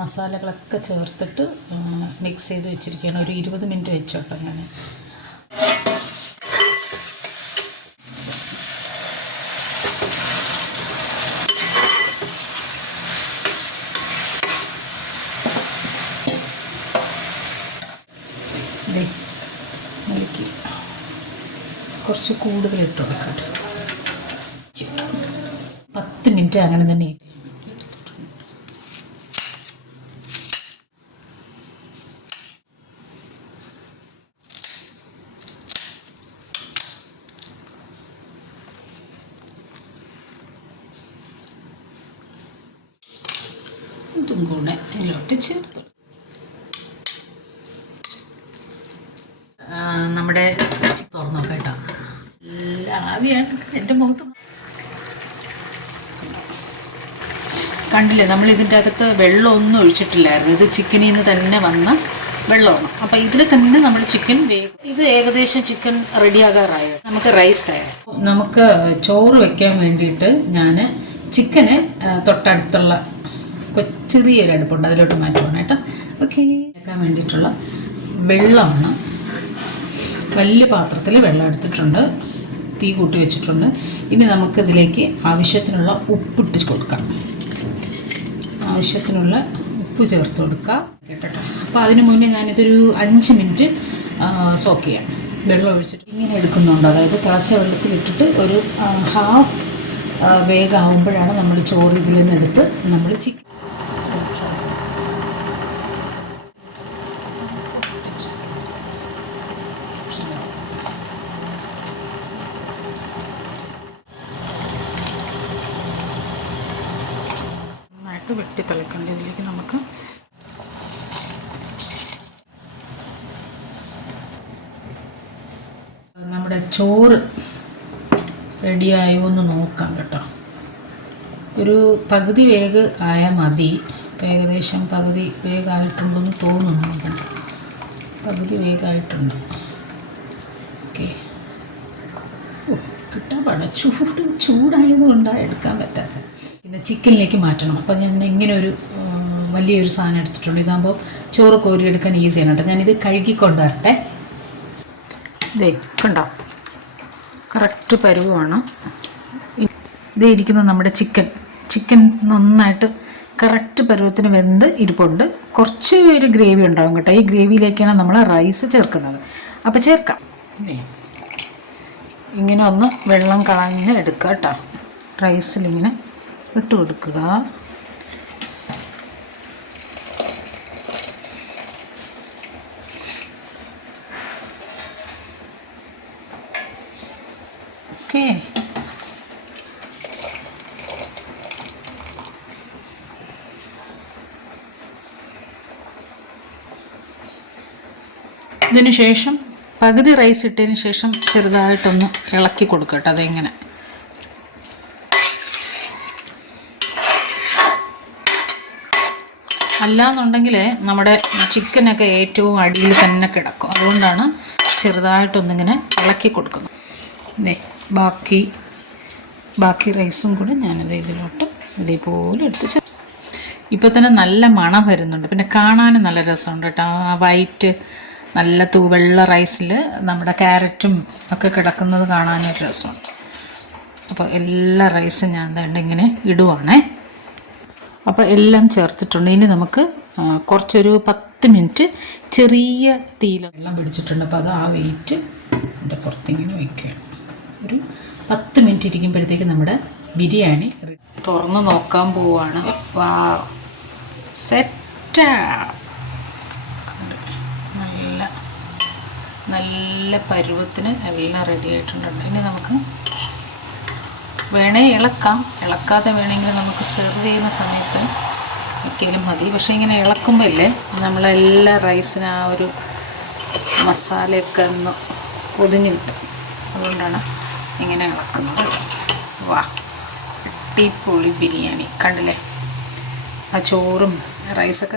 മസാലകളൊക്കെ ചേർത്തിട്ട് മിക്സ് ചെയ്ത് വെച്ചിരിക്കുകയാണ്. ഒരു ഇരുപത് മിനിറ്റ് വെച്ചോട്ടോ ഞാൻ കുറച്ച് കൂടുതൽ ഇട്ട് കൊടുക്കട്ടെ പത്ത് മിനിറ്റ് അങ്ങനെ തന്നെ ഇതും കൂടെ ഇതിലോട്ട് ചേർത്ത്. നമ്മുടെ തുറന്നു കേട്ടോ. ആവിയാണ് എന്റെ മുഖത്ത്. കണ്ടില്ലേ നമ്മൾ ഇതിന്റെ അകത്ത് വെള്ളമൊന്നും ഒഴിച്ചിട്ടില്ലായിരുന്നു. ഇത് ചിക്കനിൽ നിന്ന് തന്നെ വന്ന വെള്ളമാണ്. അപ്പം ഇതിൽ തന്നെ നമ്മൾ ചിക്കൻ വേഗം. ഇത് ഏകദേശം ചിക്കൻ റെഡിയാകാറായോ നമുക്ക് റൈസ് തയ്യാറാം നമുക്ക് ചോറ് വെക്കാൻ വേണ്ടിയിട്ട് ഞാൻ ചിക്കന് തൊട്ടടുത്തുള്ള ചെറിയൊരു അടുപ്പുണ്ട് അതിലോട്ട് മാറ്റുവാണ് കേട്ടോ. ഓക്കെ വെക്കാൻ വേണ്ടിയിട്ടുള്ള വെള്ളമാണ്. വലിയ പാത്രത്തിൽ വെള്ളം എടുത്തിട്ടുണ്ട്. തീ കൂട്ടി വെച്ചിട്ടുണ്ട്. ഇനി നമുക്ക് ഇതിലേക്ക് ആവശ്യത്തിനുള്ള ഉപ്പിട്ട് കൊടുക്കാം. ആവശ്യത്തിനുള്ള ഉപ്പ് ചേർത്ത് കൊടുക്കുക കേട്ടോ അപ്പോൾ അതിന് മുന്നേ ഞാനിതൊരു അഞ്ച് മിനിറ്റ് സോക്ക് ചെയ്യാം. വെള്ളം ഒഴിച്ചിട്ട്. ഇങ്ങനെ എടുക്കുന്നുണ്ട്. അതായത് തിളച്ച വെള്ളത്തിൽ ഇട്ടിട്ട് ഒരു ഹാഫ് വേഗമാകുമ്പോഴാണ് നമ്മൾ ചോറ് ഇതിൽ നിന്ന് എടുത്ത് നമ്മൾ ചിക്കൻ നന്നായിട്ട് വെട്ടി തിളക്കേണ്ട ഇതിലേക്ക് നമുക്ക് നമ്മുടെ ചോറ് റെഡിയായോ എന്ന് നോക്കാം കേട്ടോ. ഒരു പകുതി വേഗ് ആയാൽ മതി. ഇപ്പം ഏകദേശം പകുതി വേഗമായിട്ടുണ്ടെന്ന് തോന്നുന്നു കേട്ടോ. പകുതി വേഗമായിട്ടുണ്ട് ഓക്കെ. കിട്ടാൻ പാടാ. ചൂട് ചൂടായതുകൊണ്ടാണ് എടുക്കാൻ പറ്റാത്തത് പിന്നെ ചിക്കനിലേക്ക് മാറ്റണം. അപ്പം ഞാൻ ഇങ്ങനെ ഒരു വലിയൊരു സാധനം എടുത്തിട്ടുണ്ട്. ഇതാകുമ്പോൾ ചോറ് കോരി കോരിയെടുക്കാൻ ഈസിയാണ് കേട്ടോ. ഞാനിത് കഴുകിക്കൊണ്ടുവരട്ടെ ഇതേ കണ്ടോ? കറക്റ്റ് പരുവമാണ് ഇതേ ഇരിക്കുന്നത് നമ്മുടെ ചിക്കൻ. ചിക്കൻ നന്നായിട്ട് കറക്റ്റ് പരുവത്തിന് വെന്ത് ഇരിപ്പുണ്ട്. കുറച്ച് ഒരു ഗ്രേവി ഉണ്ടാവും കേട്ടോ. ഈ ഗ്രേവിയിലേക്കാണ് നമ്മൾ റൈസ് ചേർക്കുന്നത്. അപ്പോൾ ചേർക്കാം. ഇങ്ങനെ ഒന്ന് വെള്ളം കളഞ്ഞ് എടുക്കുക കേട്ടോ. റൈസിലിങ്ങനെ ഇട്ട് കൊടുക്കുക. ഓക്കേ. ഇതിന് ശേഷം പകുതി റൈസ് ഇട്ടതിന് ശേഷം ചെറുതായിട്ടൊന്ന് ഇളക്കി കൊടുക്കട്ടെ അതെങ്ങനെ. അല്ലാന്നുണ്ടെങ്കിൽ നമ്മുടെ ചിക്കനൊക്കെ ഏറ്റവും അടിയിൽ തന്നെ കിടക്കും. അതുകൊണ്ടാണ് ചെറുതായിട്ടൊന്നിങ്ങനെ ഇളക്കി കൊടുക്കുന്നത്. ബാക്കി ബാക്കി റൈസും കൂടെ ഞാനത് ഇതിലോട്ട് ഇതേപോലെ എടുത്ത് ഇപ്പം തന്നെ നല്ല മണം വരുന്നുണ്ട്. പിന്നെ കാണാനും നല്ല രസമുണ്ട് കേട്ടോ. ആ വൈറ്റ് നല്ല തൂ വെള്ള റൈസിൽ നമ്മുടെ ക്യാരറ്റും ഒക്കെ കിടക്കുന്നത് കാണാനും ഒരു രസമുണ്ട്. അപ്പോൾ എല്ലാ റൈസും ഞാൻ എന്താ ഇങ്ങനെ ഇടുവാണേ. അപ്പോൾ എല്ലാം ചേർത്തിട്ടുണ്ട്. ഇനി നമുക്ക് കുറച്ചൊരു പത്ത് മിനിറ്റ് ചെറിയ തീയിൽ പിടിച്ചിട്ടുണ്ട്. അപ്പോൾ അത് ആ വെയിറ്റ് എന്റെ പുറത്തിങ്ങനെ വയ്ക്കുകയാണ് ഒരു പത്ത് മിനിറ്റ് ഇരിക്കുമ്പോഴത്തേക്ക് നമ്മുടെ ബിരിയാണി തുറന്ന് നോക്കാൻ പോവാണ്. വാ. സെറ്റാ. നല്ല നല്ല പരുവത്തിന് എല്ലാം റെഡി ആയിട്ടുണ്ട്. ഇനി നമുക്ക് വേണേ ഇളക്കാം. ഇളക്കാതെ വേണമെങ്കിൽ നമുക്ക് സെർവ് ചെയ്യുന്ന സമയത്ത് ഒരിക്കലും മതി. പക്ഷേ ഇങ്ങനെ ഇളക്കുമ്പോൾ ഇല്ലേ നമ്മളെല്ലാ റൈസിന് ആ ഒരു മസാലയൊക്കെ ഒന്ന് പൊതിഞ്ഞ് കിട്ടും അതുകൊണ്ടാണ് ഇങ്ങനെ ഇളക്കുന്നത്. വാ. അടിപൊളി ബിരിയാണി. കണ്ടില്ലേ? ആ ചോറും റൈസൊക്കെ